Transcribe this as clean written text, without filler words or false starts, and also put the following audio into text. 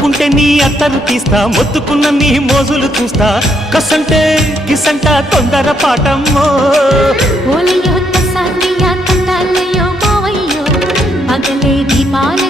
మొత్తుకుంటే నీ అత్తరు తీస్తా, మొత్తుకున్న నీ మోజులు చూస్తా. కసంటే కిసంట తొందర పాటమ్మో. ఓలయ్యో తసానియా తండాలయ్యో మావయ్యో పగలే దీపాల